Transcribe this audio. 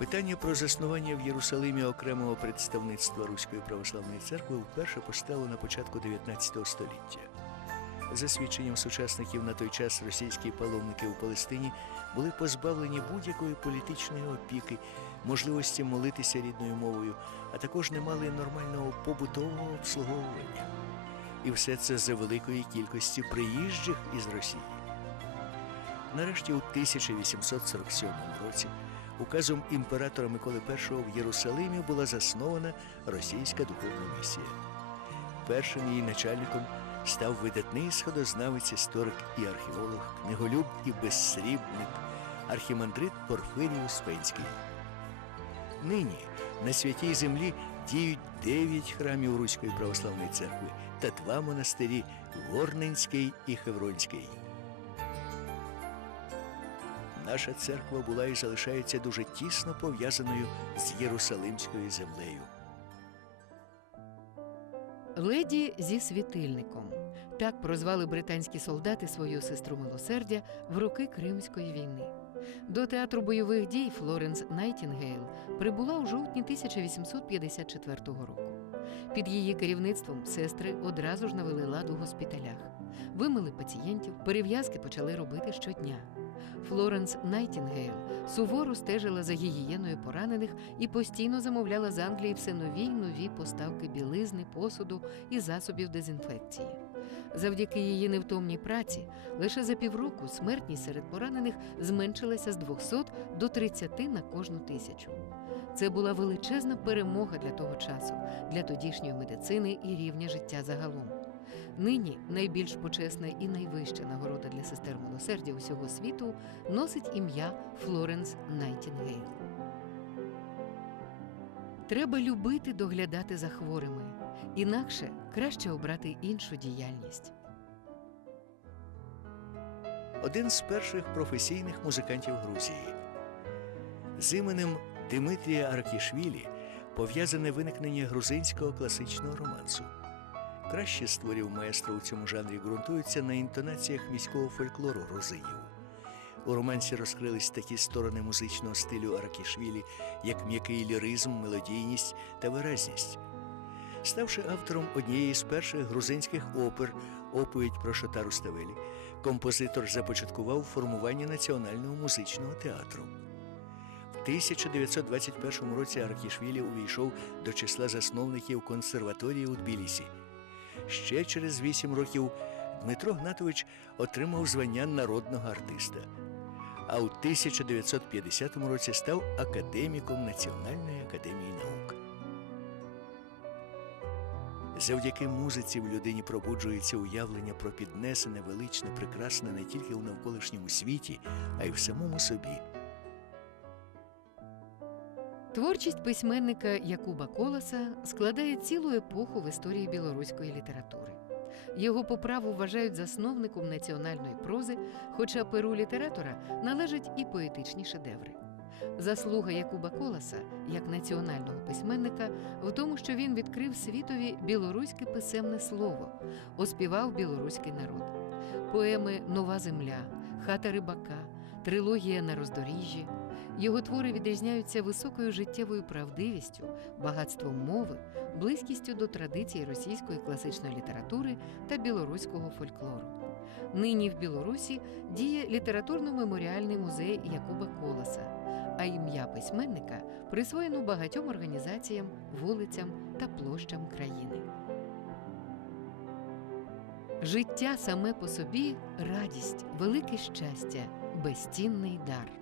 Питання про заснування в Єрусалимі окремого представництва Руської православної церкви вперше постало на початку 19 століття. За свідченням сучасників на той час російські паломники у Палестині були позбавлені будь-якої політичної опіки, можливості молитися рідною мовою, а також не мали нормального побутового обслуговування. І все це за великої кількості приїжджих із Росії. Нарешті у 1847 році указом імператора Миколи І в Єрусалимі була заснована російська духовна місія. Першим її начальником став видатний сходознавець, історик і археолог, книголюб і безсрібник, архімандрит Порфирій Успенський. Нині на святій землі діють дев'ять храмів Руської православної церкви та два монастирі Ворненський і Хевронський. Наша церква була і залишається дуже тісно пов'язаною з Єрусалимською землею. Леді зі світильником. Так прозвали британські солдати свою сестру милосердя в роки Кримської війни. До театру бойових дій Флоренс Найтінгейл прибула у жовтні 1854 року. Під її керівництвом сестри одразу ж навели лад у госпіталях, вимили пацієнтів, перев'язки почали робити щодня. Флоренс Найтінгейл суворо стежила за гігієною поранених і постійно замовляла з Англії все нові й нові поставки білизни, посуду і засобів дезінфекції. Завдяки її невтомній праці лише за півроку смертність серед поранених зменшилася з 200 до 30 на кожну тисячу. Це була величезна перемога для того часу, для тодішньої медицини і рівня життя загалом. Нині найбільш почесна і найвища нагорода для сестер милосердя усього світу носить ім'я Флоренс Найтінгейл. Треба любити доглядати за хворими, інакше краще обрати іншу діяльність. Один з перших професійних музикантів Грузії. З іменем Димитрія Аркішвілі пов'язане виникнення грузинського класичного романсу. Кращі з творів маестро у цьому жанрі ґрунтуються на інтонаціях міського фольклору грузинів. У романсі розкрились такі сторони музичного стилю Аракішвілі, як м'який ліризм, мелодійність та виразність. Ставши автором однієї з перших грузинських опер оповідь про Шотару Ставелі, композитор започаткував формування національного музичного театру. В 1921 році Аркішвілі увійшов до числа засновників консерваторії у Тбілісі. Ще через вісім років Дмитро Гнатович отримав звання народного артиста. А у 1950 році став академіком Національної академії наук. Завдяки музиці в людині пробуджується уявлення про піднесене, величне, прекрасне не тільки у навколишньому світі, а й в самому собі. Творчість письменника Якуба Колоса складає цілу епоху в історії білоруської літератури. Його по праву вважають засновником національної прози, хоча перу літератора належать і поетичні шедеври. Заслуга Якуба Колоса як національного письменника в тому, що він відкрив світові білоруське писемне слово, оспівав білоруський народ. Поеми Нова земля, Хата рибака, трилогія на роздоріжжі. Його твори відрізняються високою життєвою правдивістю, багатством мови, близькістю до традицій російської класичної літератури та білоруського фольклору. Нині в Білорусі діє літературно-меморіальний музей Якуба Колоса, а ім'я письменника присвоєно багатьом організаціям, вулицям та площам країни. Життя саме по собі радість, велике щастя, безцінний дар.